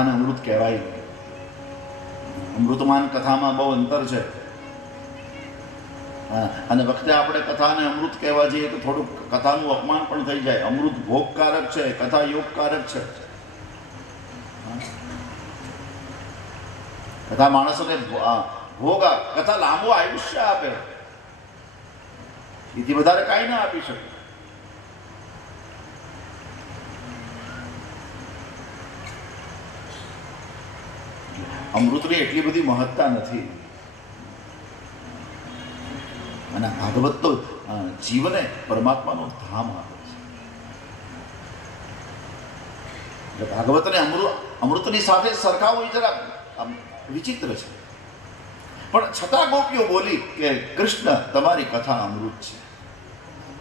કથાને અમૃત કહેવાય. અમૃતમાન કથામાં બહુ અંતર છે. અને વખતે આપણે કથાને અમૃત કહેવા જઈએ તો થોડુંક કથાનું અપમાન પણ થઈ જાય. અમૃત ભોગકારક છે, કથા યોગકારક છે. કથા માણસોને ભોગા, કથા લાંબુ આયુષ્ય આપે. એથી વધારે કાંઈ ના આપી શકે. અમૃતની એટલી બધી મહત્તા નથી. અને ભાગવત તો જીવને પરમાત્માનો ધામ આપે છે. ભાગવતને અમૃત અમૃતની સાથે સરખાવવું જરા, આમ, વિચિત્ર છે. પણ છતાં ગોપીઓ બોલી કે, કૃષ્ણ, તમારી કથા અમૃત છે.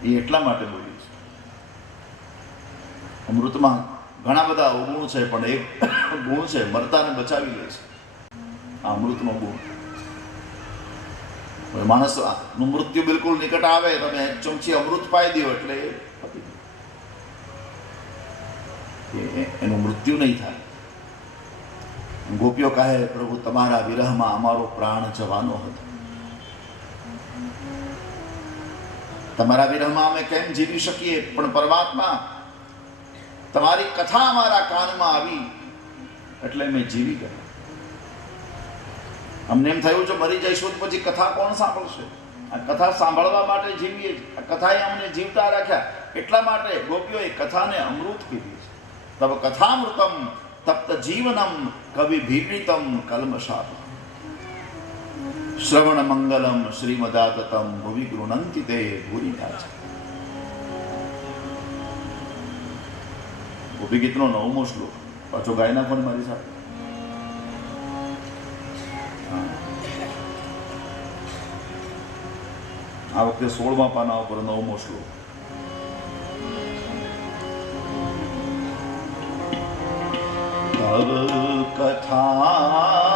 એ એટલા માટે બોલી છે. અમૃતમાં ઘણા બધા અવગુણ છે, પણ એક ગુણ છે, મરતાને બચાવી લે છે. આ અમૃતનો ગુણ. હવે માણસનું મૃત્યુ બિલકુલ નિકટ આવે, તમે એક ચમચી અમૃત પાઈ દો એટલે એનું મૃત્યુ નહીં થાય. ગોપીઓ કહે, પ્રભુ, તમારા વિરહમાં અમારો પ્રાણ જવાનો હતો. તમારા વિરહમાં અમે કેમ જીવી શકીએ? પણ પરમાત્મા તમારી કથા અમારા કાનમાં આવી એટલે મેં જીવી ગયા. અમને એમ થયું છે, મરી જઈશું પછી કથા કોણ સાંભળશે? આ કથા સાંભળવા માટે જીવીએ છીએ. આ કથાએ અમને જીવતા રાખ્યા. એટલા માટે ગોપીઓએ કથાને અમૃત કીધી છે. તબ કથામૃતમ તપ્ત જીવનમ કવિ ભીપિતમ કલ્મશાપ શ્રવણ મંગલમ શ્રીમદાતતમ ભુવિ ગૃણંતિ તે ભૂરી છે ગોપી ગીતનો નવમો શ્લોક. પાછો ગાય નાખો મારી સાથે? આ વખતે સોળમા પાના ઉપર નવમો શ્લોક. કથા